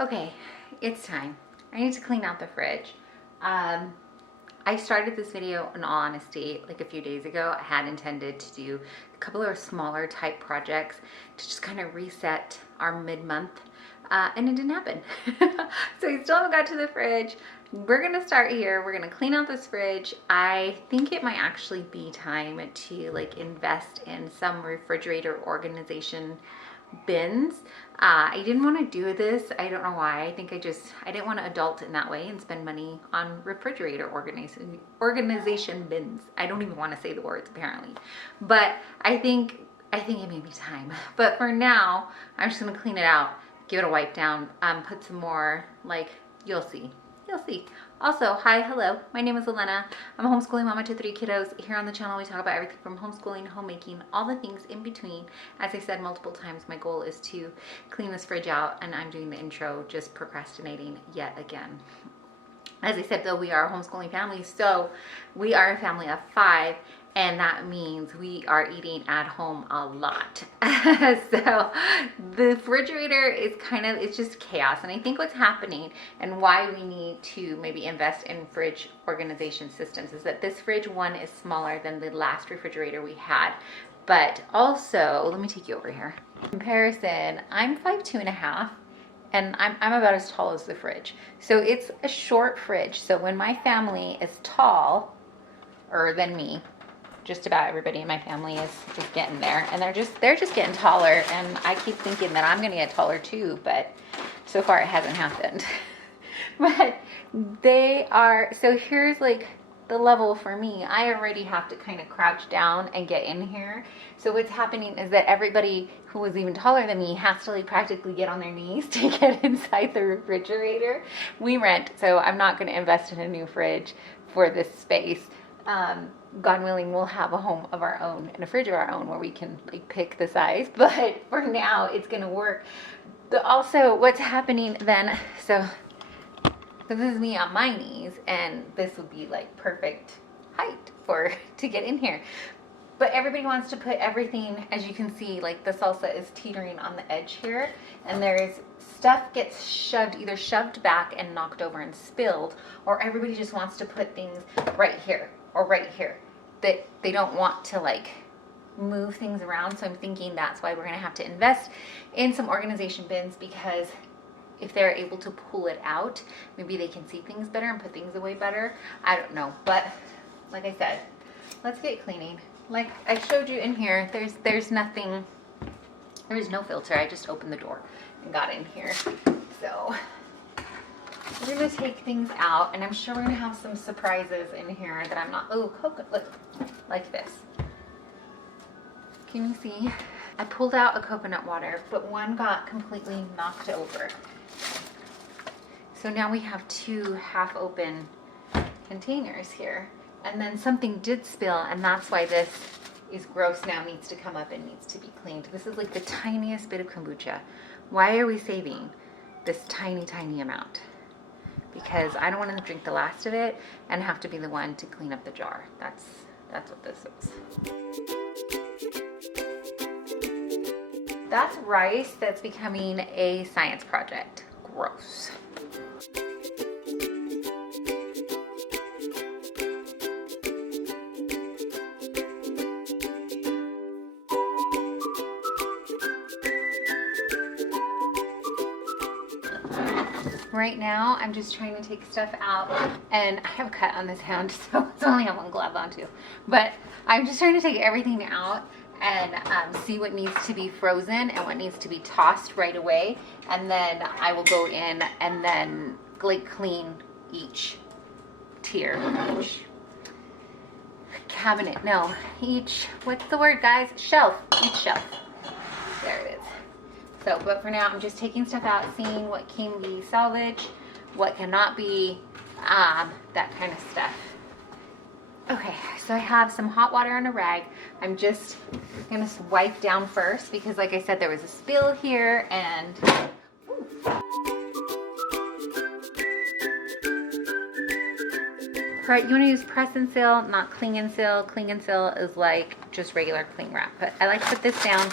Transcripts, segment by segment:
Okay, it's time. I need to clean out the fridge. I started this video, in all honesty, like a few days ago. I had intended to do a couple of smaller type projects to just kind of reset our mid-month, and it didn't happen. So we still haven't got to the fridge. We're gonna start here. We're gonna clean out this fridge. I think it might actually be time to like invest in some refrigerator organization bins. I didn't want to do this. I don't know why. I think I didn't want to adult in that way and spend money on refrigerator organization bins. I don't even want to say the words apparently, but I think it may be time. But for now, I'm just gonna clean it out, give it a wipe down, put some more, like, you'll see. Also, hi, hello, my name is Elena. I'm a homeschooling mama to 3 kiddos. Here on the channel, we talk about everything from homeschooling, homemaking, all the things in between. As I said multiple times, my goal is to clean this fridge out, and I'm doing the intro, just procrastinating yet again. As I said, though, we are a homeschooling family, so we are a family of 5, and that means we are eating at home a lot. So the refrigerator is it's just chaos. And I think what's happening and why we need to maybe invest in fridge organization systems is that this fridge, one, is smaller than the last refrigerator we had. But also, let me take you over here. In comparison, I'm 5'2½". And I'm about as tall as the fridge. So it's a short fridge. So when my family is taller than me, just about everybody in my family is getting there. And they're just getting taller. And I keep thinking that I'm gonna get taller too, but so far it hasn't happened. But they are, so here's like the level for me. I already have to kind of crouch down and get in here. So what's happening is that everybody who was even taller than me has to like practically get on their knees to get inside the refrigerator. We rent, so I'm not going to invest in a new fridge for this space. God willing, we'll have a home of our own and a fridge of our own where we can like pick the size. But for now, it's going to work. But also, what's happening then? So this is me on my knees, and this would be like perfect height to get in here. But everybody wants to put everything, as you can see, like the salsa is teetering on the edge here, and there's stuff gets either shoved back and knocked over and spilled, or everybody just wants to put things right here or right here. That they don't want to like move things around. So I'm thinking that's why we're gonna have to invest in some organization bins, because if they're able to pull it out, maybe they can see things better and put things away better. I don't know, but like I said, let's get cleaning. Like I showed you in here, there's nothing, there is no filter. I just opened the door and got in here. So we're gonna take things out, and I'm sure we're gonna have some surprises in here that I'm not, oh, coconut, look, like this. Can you see? I pulled out a coconut water, but one got completely knocked over. So now we have 2 half-open containers here. And then something did spill, and that's why this is gross now, needs to come up and needs to be cleaned. This is like the tiniest bit of kombucha. Why are we saving this tiny, tiny amount? Because I don't want to drink the last of it and have to be the one to clean up the jar. That's what this is. That's rice that's becoming a science project. Gross. Right now, I'm just trying to take stuff out, and I have a cut on this hand, so it's only have one glove on too. But I'm just trying to take everything out and see what needs to be frozen and what needs to be tossed right away. And then I will go in and then like clean each tier, each cabinet, no, each, what's the word, guys? Shelf, each shelf. There it is. So, but for now, I'm just taking stuff out, seeing what can be salvaged, what cannot be, that kind of stuff. Okay, so I have some hot water on a rag. I'm just gonna wipe down first because, like I said, there was a spill here, and right, you want to use press and seal, not cling and seal. Cling and seal is like just regular cling wrap, but I like to put this down.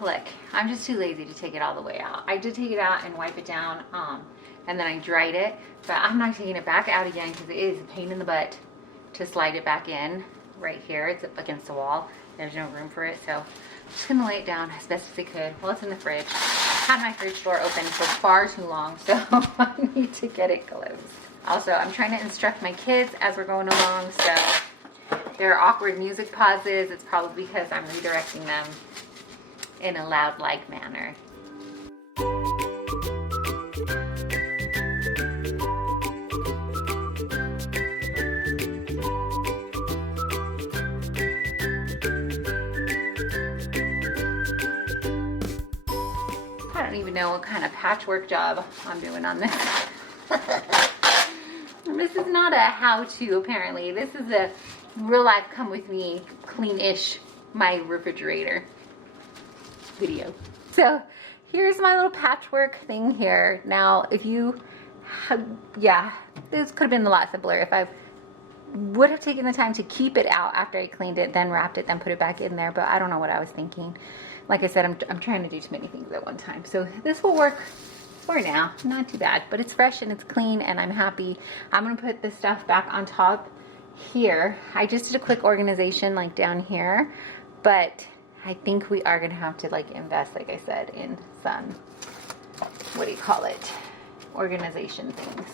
look, I'm just too lazy to take it all the way out. I did take it out and wipe it down, and then I dried it, but I'm not taking it back out again because it is a pain in the butt to slide it back in right here. It's up against the wall. There's no room for it, so I'm just gonna lay it down as best as I could. Well, it's in the fridge. Had my fridge door open for far too long, so I need to get it closed. Also, I'm trying to instruct my kids as we're going along, so there are awkward music pauses. It's probably because I'm redirecting them in a loud-like manner. I don't even know what kind of patchwork job I'm doing on this. This is not a how-to, apparently. This is a real-life come with me, clean-ish my refrigerator video. So here's my little patchwork thing here. Now, if you have, yeah, this could have been a lot simpler if I would have taken the time to keep it out after I cleaned it, then wrapped it, then put it back in there, but I don't know what I was thinking. Like I said, I'm trying to do too many things at one time. So this will work for now, not too bad, but it's fresh and it's clean and I'm happy. I'm gonna put the stuff back on top here. I just did a quick organization like down here, but I think we are gonna have to like invest, like I said, in some, what do you call it, organization things.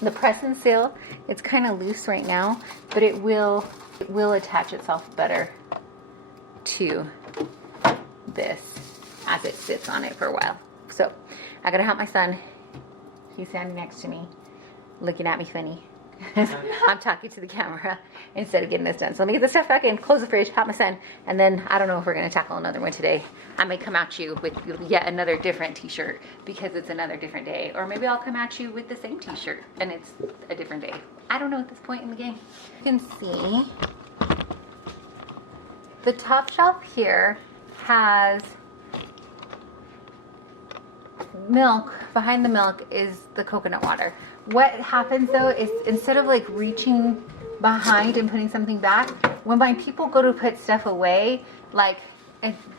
The press and seal, it's kind of loose right now, but it will attach itself better to this as it sits on it for a while. So I gotta help my son. He's standing next to me, looking at me funny. I'm talking to the camera instead of getting this done. So let me get this stuff back in, close the fridge, help my son, and then I don't know if we're gonna tackle another one today. I may come at you with yet another different t-shirt because it's another different day. Or maybe I'll come at you with the same t-shirt and it's a different day. I don't know at this point in the game. You can see the top shelf here has milk. Behind the milk is the coconut water. What happens though is instead of like reaching behind and putting something back, when my people go to put stuff away, like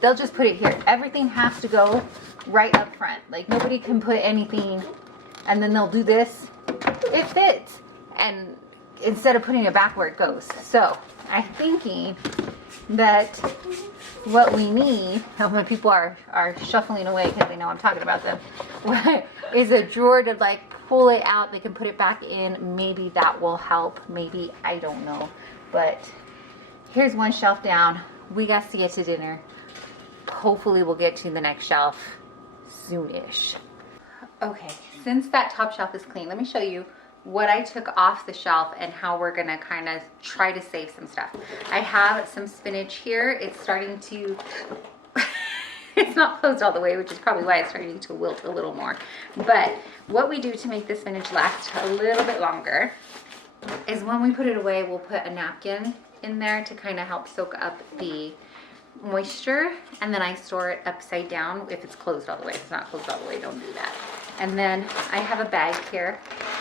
they'll just put it here. Everything has to go right up front. Like nobody can put anything and then they'll do this. It fits. And instead of putting it back where it goes. So I'm thinking that what we need, when people are shuffling away because they know I'm talking about them, is a drawer to like pull it out. They can put it back in. Maybe that will help. Maybe, I don't know. But here's one shelf down. We got to get to dinner. Hopefully we'll get to the next shelf soonish. Okay, since that top shelf is clean, let me show you what I took off the shelf and how we're gonna kind of try to save some stuff. I have some spinach here. It's starting to, it's not closed all the way, which is probably why it's starting to wilt a little more. But what we do to make the spinach last a little bit longer is when we put it away, we'll put a napkin in there to kind of help soak up the moisture, and then I store it upside down if it's closed all the way. If it's not closed all the way, don't do that. And then I have a bag here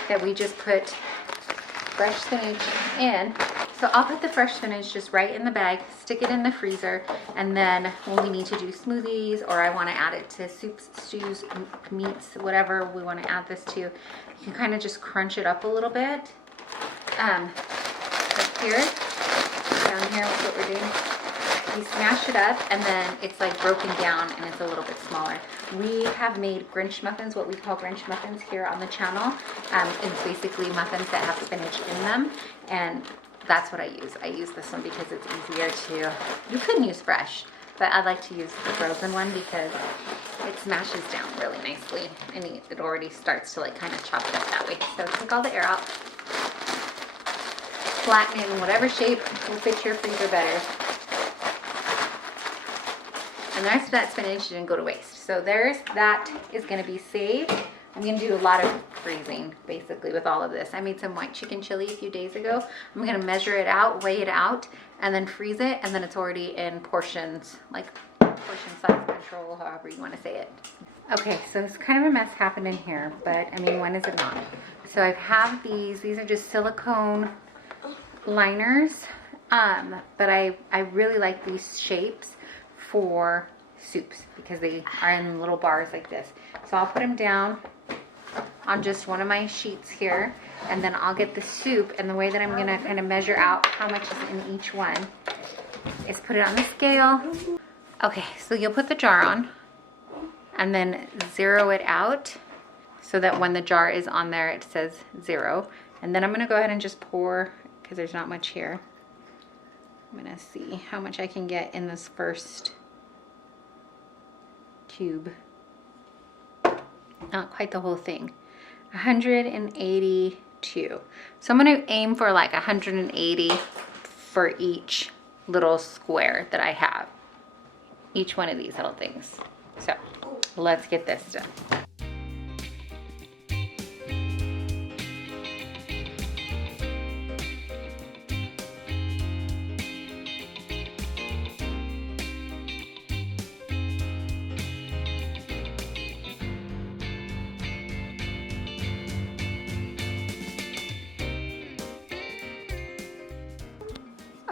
that we just put fresh spinach in. So I'll put the fresh spinach just right in the bag, stick it in the freezer, and then when we need to do smoothies or I want to add it to soups, stews, meats, whatever we want to add this to, you can kind of just crunch it up a little bit. Up here, down here, what we're doing, you smash it up and then it's like broken down and it's a little bit smaller. We have made Grinch muffins, what we call Grinch muffins here on the channel. It's basically muffins that have spinach in them, and that's what I use. I use this one because it's easier to, you couldn't use fresh, but I like to use the frozen one because it smashes down really nicely and it already starts to like kind of chop it up that way. So take all the air out, flatten it in whatever shape will fit your freezer better. And the rest of that spinach didn't go to waste. So that is gonna be saved. I'm gonna do a lot of freezing basically with all of this. I made some white chicken chili a few days ago. I'm gonna measure it out, weigh it out, and then freeze it, and then it's already in portions, like portion size control, however you wanna say it. Okay, so it's kind of a mess happening here, but I mean, when is it not? So I have these are just silicone liners, but I really like these shapes for soups because they are in little bars like this. So I'll put them down on just one of my sheets here, and then I'll get the soup, and the way that I'm gonna kind of measure out how much is in each one is put it on the scale. Okay, so you'll put the jar on and then zero it out so that when the jar is on there it says 0. And then I'm gonna go ahead and just pour, because there's not much here. I'm gonna see how much I can get in this first cube. Not quite the whole thing. 182. So I'm gonna aim for like 180 for each little square that I have. Each one of these little things. So let's get this done.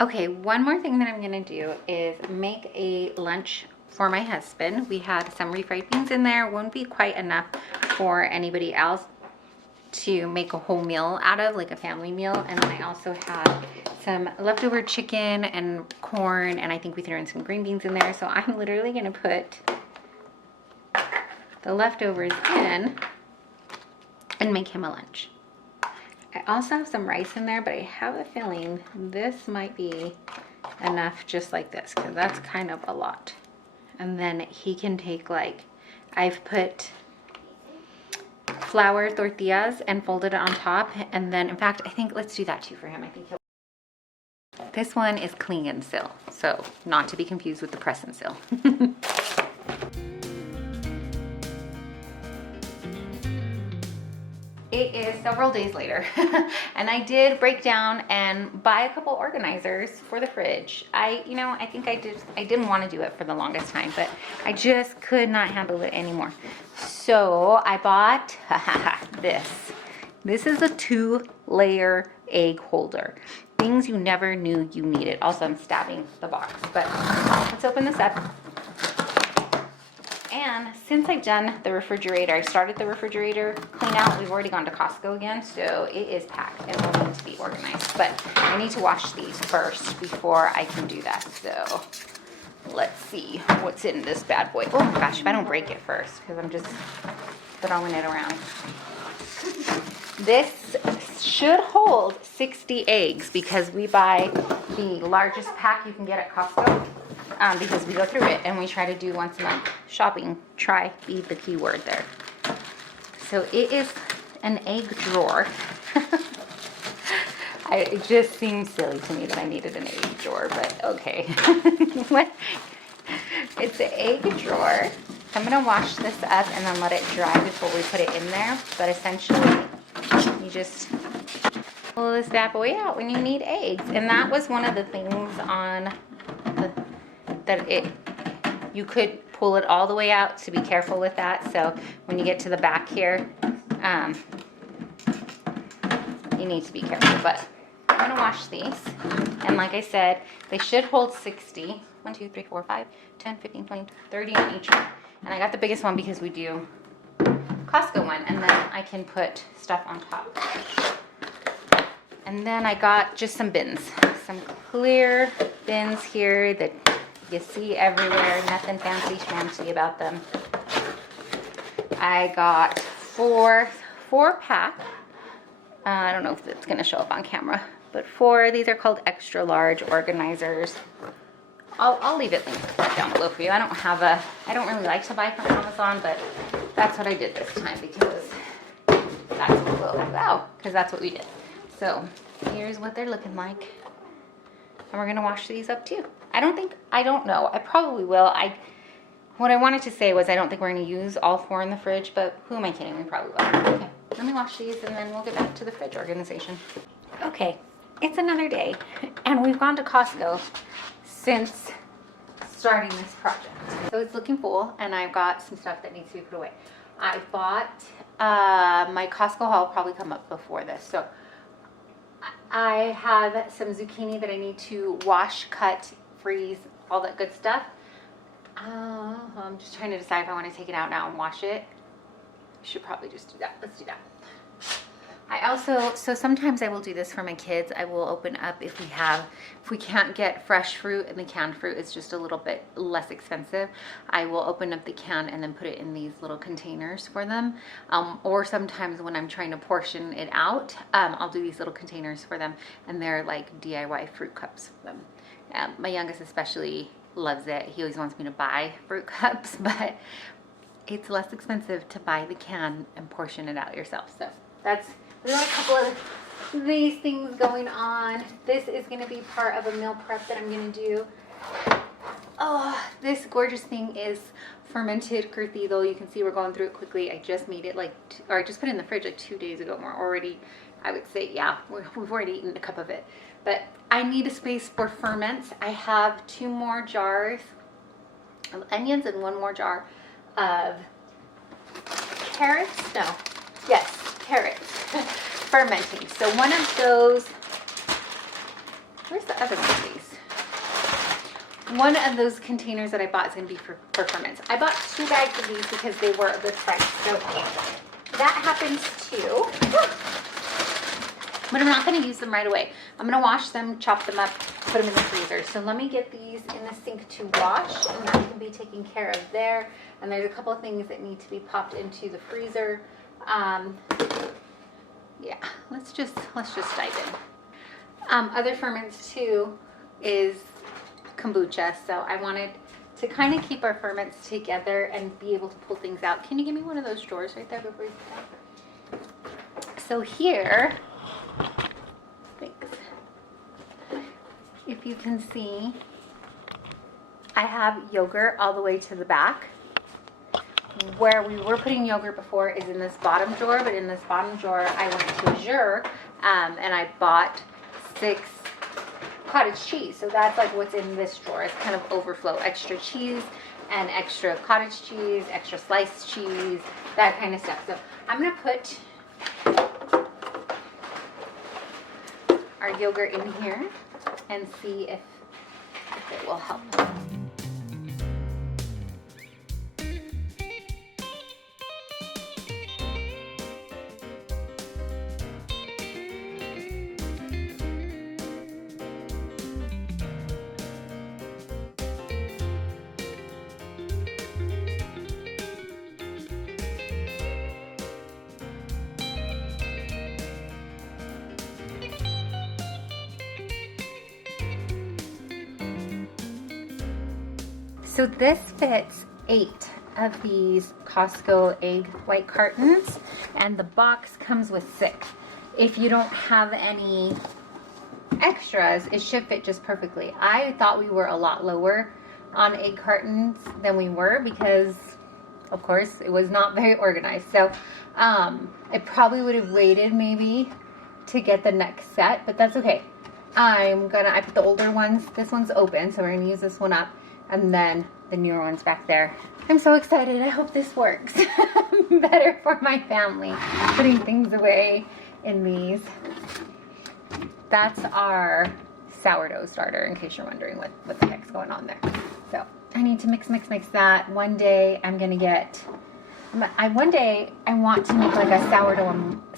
Okay, one more thing that I'm gonna do is make a lunch for my husband. We had some refried beans in there. Won't be quite enough for anybody else to make a whole meal out of, like a family meal. And then I also have some leftover chicken and corn, and I think we threw in some green beans in there. So I'm literally gonna put the leftovers in and make him a lunch. I also have some rice in there, but I have a feeling this might be enough just like this, because that's kind of a lot. And then he can take, like, I've put flour tortillas and folded it on top. And then, in fact, I think let's do that too for him. I think he'll. This one is cling and seal, so not to be confused with the press and seal. It is several days later and I did break down and buy a couple organizers for the fridge. I think I didn't want to do it for the longest time, but I just could not handle it anymore. So I bought this. This is a 2-layer egg holder. Things you never knew you needed. Also, I'm stabbing the box, but let's open this up. And since I've done the refrigerator, I started the refrigerator clean out. We've already gone to Costco again, so it is packed and will need to be organized. But I need to wash these first before I can do that. So let's see what's in this bad boy. Oh my gosh, if I don't break it first, because I'm just throwing it around. This should hold 60 eggs because we buy the largest pack you can get at Costco. Because we go through it and we try to do once a month shopping. Try, be the key word there. So it is an egg drawer. It just seems silly to me that I needed an egg drawer, but okay. It's an egg drawer. I'm gonna wash this up and then let it dry before we put it in there. But essentially, you just pull this bad boy out when you need eggs. And that was one of the things on you could pull it all the way out, so be careful with that. So when you get to the back here, you need to be careful. But I'm gonna wash these, and like I said, they should hold 60. 1, 2, 3, 4, 5, 10, 15, 20, 30 in each one. And I got the biggest one because we do Costco one, and then I can put stuff on top. And then I got just some bins, some clear bins here that you see everywhere, nothing fancy schmancy about them. I got four pack. I don't know if it's gonna show up on camera, but 4. These are called extra large organizers. I'll leave it linked down below for you. I don't really like to buy from Amazon, but that's what I did this time because that's what we did. So here's what they're looking like. And we're gonna wash these up too. I don't know. I probably will. What I wanted to say was I don't think we're gonna use all 4 in the fridge, but who am I kidding? We probably will. Okay, let me wash these and then we'll get back to the fridge organization. Okay, it's another day and we've gone to Costco since starting this project. So it's looking full and I've got some stuff that needs to be put away. I bought, my Costco haul will probably come up before this. So I have some zucchini that I need to wash, cut, freeze, all that good stuff. I'm just trying to decide if I want to take it out now and wash it. Should probably just do that. Let's do that. I also, so sometimes I will do this for my kids. I will open up if we can't get fresh fruit and the canned fruit is just a little bit less expensive. I will open up the can and then put it in these little containers for them. Or sometimes when I'm trying to portion it out, I'll do these little containers for them, and they're like DIY fruit cups for them. My youngest especially loves it. He always wants me to buy fruit cups, but it's less expensive to buy the can and portion it out yourself. So there's a couple of these things going on. This is going to be part of a meal prep that I'm going to do. Oh, this gorgeous thing is fermented curtido. You can see we're going through it quickly. I just made it I just put it in the fridge like 2 days ago. We're already, I would say, yeah, we've already eaten a cup of it. But I need a space for ferments. I have 2 more jars of onions and 1 more jar of carrots. Carrots fermenting. So one of those, where's the other one of these? One of those containers that I bought is going to be for ferments. I bought 2 bags of these because they were a good price. So that happens too. But I'm not going to use them right away. I'm going to wash them, chop them up, put them in the freezer. So let me get these in the sink to wash, and that can be taken care of there. And there's a couple of things that need to be popped into the freezer. Yeah, let's just dive in. Other ferments too is kombucha. So I wanted to kind of keep our ferments together and be able to pull things out. Can you give me one of those drawers right there before you put that? So here, thanks. If you can see, I have yogurt all the way to the back. Where we were putting yogurt before is in this bottom drawer, but in this bottom drawer I went to Azure and I bought 6 cottage cheese. So that's like what's in this drawer. It's kind of overflow, extra cheese and extra cottage cheese, extra sliced cheese, that kind of stuff. So I'm going to put our yogurt in here and see if it will help. So this fits 8 of these Costco egg white cartons, and the box comes with 6. If you don't have any extras, it should fit just perfectly. I thought we were a lot lower on egg cartons than we were because, of course, it was not very organized. So I probably would have waited maybe to get the next set, but that's okay. I put the older ones. This one's open, so we're gonna use this one up. And then the newer one's back there. I'm so excited. I hope this works better for my family. Putting things away in these. That's our sourdough starter, in case you're wondering what the heck's going on there. So I need to mix that. One day I'm gonna get, one day I want to make like a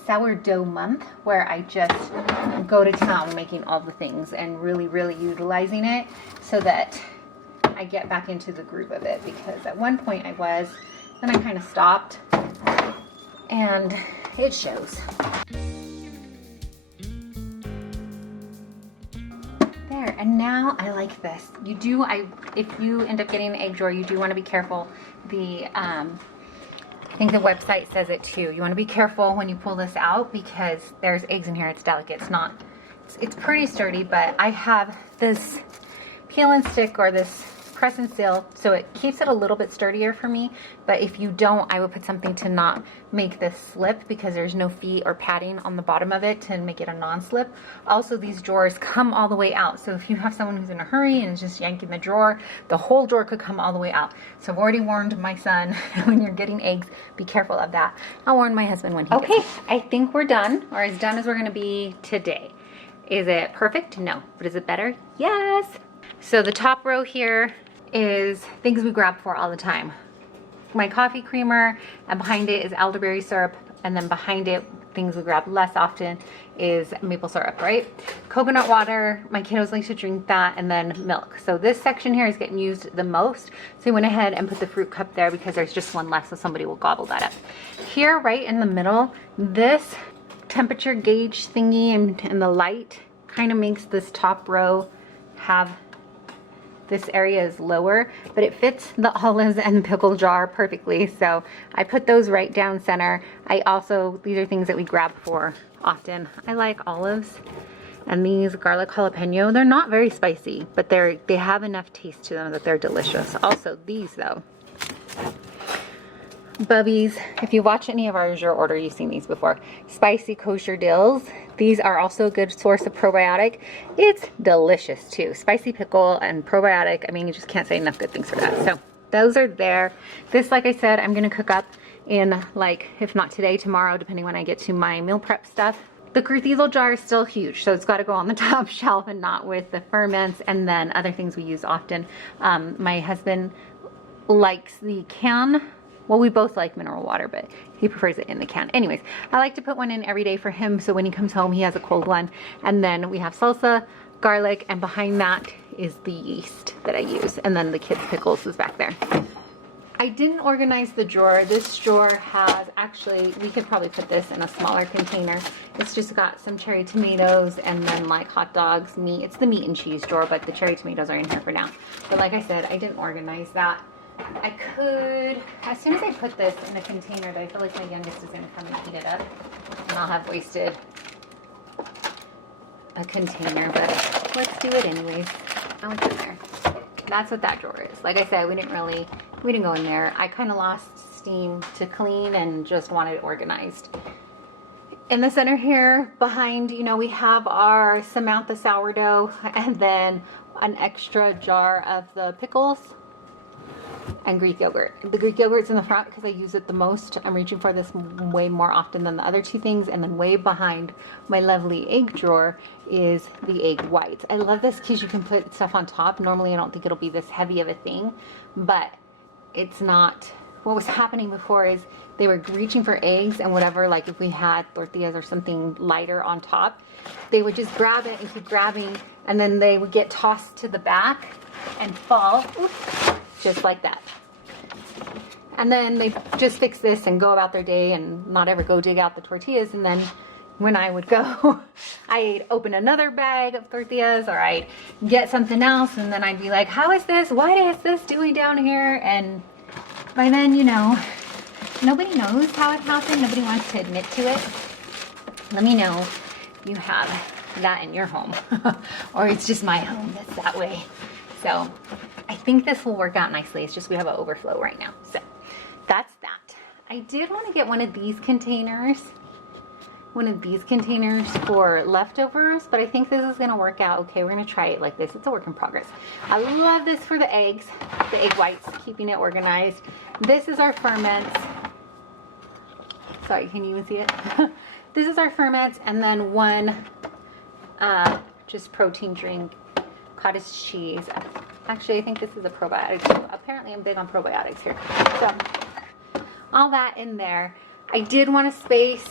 sourdough month where I just go to town making all the things and really, really utilizing it so that I get back into the groove of it, because at one point I was, then I kind of stopped, and it shows. There, and now I like this. If you end up getting an egg drawer, you do want to be careful. I think the website says it too. You want to be careful when you pull this out because there's eggs in here. It's delicate. It's pretty sturdy, but I have this peel and stick, or this press and seal, so it keeps it a little bit sturdier for me. But if you don't, I would put something to not make this slip, because there's no feet or padding on the bottom of it to make it a non-slip. Also, these drawers come all the way out, so if you have someone who's in a hurry and is just yanking the drawer, the whole drawer could come all the way out. So I've already warned my son, when you're getting eggs, be careful of that. I'll warn my husband when he gets it. I think we're done, or as done as we're gonna be today. Is it perfect? No. But is it better? Yes. So the top row here is things we grab for all the time. My coffee creamer, and behind it is elderberry syrup, and then behind it, things we grab less often is maple syrup, right? Coconut water, my kiddos like to drink that, and then milk. So this section here is getting used the most. So I went ahead and put the fruit cup there because there's just one left, so somebody will gobble that up. Here, right in the middle, this temperature gauge thingy and the light kind of makes this top row have, this area is lower, but it fits the olives and pickle jar perfectly. So I put those right down center. I also, these are things that we grab for often. I like olives and these garlic jalapeno. They're not very spicy, but they have enough taste to them that they're delicious. Also these though, Bubbies, if you watch any of our Azure order, you've seen these before. Spicy kosher dills. These are also a good source of probiotic. It's delicious too. Spicy pickle and probiotic. I mean, you just can't say enough good things for that. So those are there. This, like I said, I'm gonna cook up in, like, if not today, tomorrow, depending when I get to my meal prep stuff. The Cathedral jar is still huge, so it's got to go on the top shelf and not with the ferments and then other things we use often. My husband likes the can. Well, we both like mineral water, but he prefers it in the can. Anyways, I like to put one in every day for him, so when he comes home, he has a cold one. And then we have salsa, garlic, and behind that is the yeast that I use. And then the kids' pickles is back there. I didn't organize the drawer. This drawer has, actually, we could probably put this in a smaller container. It's just got some cherry tomatoes and then like hot dogs, meat. It's the meat and cheese drawer, but the cherry tomatoes are in here for now. But like I said, I didn't organize that. I could, as soon as I put this in a container, I feel like my youngest is going to come and heat it up, and I'll have wasted a container, but let's do it anyways. Now it's in there. That's what that drawer is. Like I said, we didn't go in there. I kind of lost steam to clean and just wanted it organized. In the center here, behind, you know, we have our Samantha sourdough and then an extra jar of the pickles and Greek yogurt. The Greek yogurt's in the front because I use it the most. I'm reaching for this way more often than the other two things. And then way behind my lovely egg drawer is the egg whites. I love this because you can put stuff on top. Normally I don't think it'll be this heavy of a thing, but it's not. What was happening before is they were reaching for eggs and whatever, like if we had tortillas or something lighter on top, they would just grab it and keep grabbing, and then they would get tossed to the back and fall. Oops. Just like that. And then they just fix this and go about their day and not ever go dig out the tortillas. And then when I would go, I'd open another bag of tortillas or I'd get something else, and then I'd be like, how is this? What is this doing down here? And by then, you know, nobody knows how it happened. Nobody wants to admit to it. Let me know if you have that in your home or it's just my home that's that way. So I think this will work out nicely. It's just we have an overflow right now. So that's that. I did want to get one of these containers for leftovers, but I think this is going to work out okay. We're going to try it like this. It's a work in progress. I love this for the eggs, the egg whites, keeping it organized. This is our ferments. Sorry, can you even see it? This is our ferments, and then one just protein drink, cottage cheese. Actually, I think this is a probiotic too. Apparently, I'm big on probiotics here. So, all that in there. I did want a space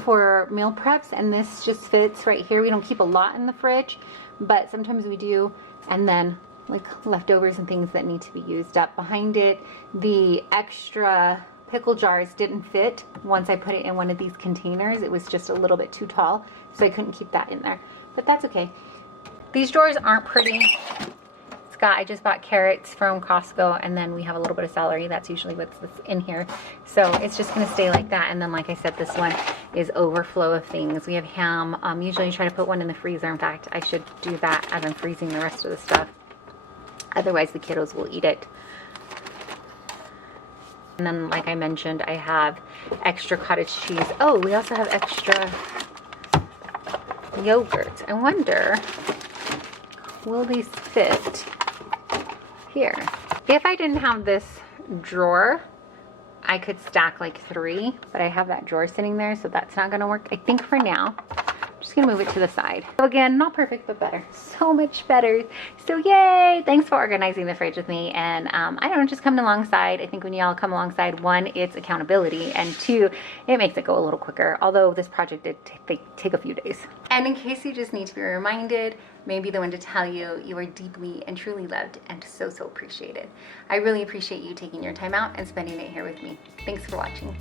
for meal preps, and this just fits right here. We don't keep a lot in the fridge, but sometimes we do. And then, like leftovers and things that need to be used up. Behind it, the extra pickle jars didn't fit once I put it in one of these containers. It was just a little bit too tall, so I couldn't keep that in there. But that's okay. These drawers aren't pretty. I just bought carrots from Costco, and then we have a little bit of celery. That's usually what's in here. So it's just going to stay like that. And then, like I said, this one is overflow of things. We have ham. Usually I try to put one in the freezer. In fact, I should do that as I'm freezing the rest of the stuff. Otherwise, the kiddos will eat it. And then, like I mentioned, I have extra cottage cheese. Oh, we also have extra yogurt. I wonder, will these fit here? If I didn't have this drawer, I could stack like 3, but I have that drawer sitting there, so that's not gonna work, I think, for now. Just gonna move it to the side. So again, not perfect, but better. So much better. So yay! Thanks for organizing the fridge with me. And I don't know, just coming alongside. I think when y'all come alongside, one, it's accountability, and two, it makes it go a little quicker. Although this project did take a few days. And in case you just need to be reminded, maybe the one to tell you, you are deeply and truly loved and so, so appreciated. I really appreciate you taking your time out and spending it here with me. Thanks for watching.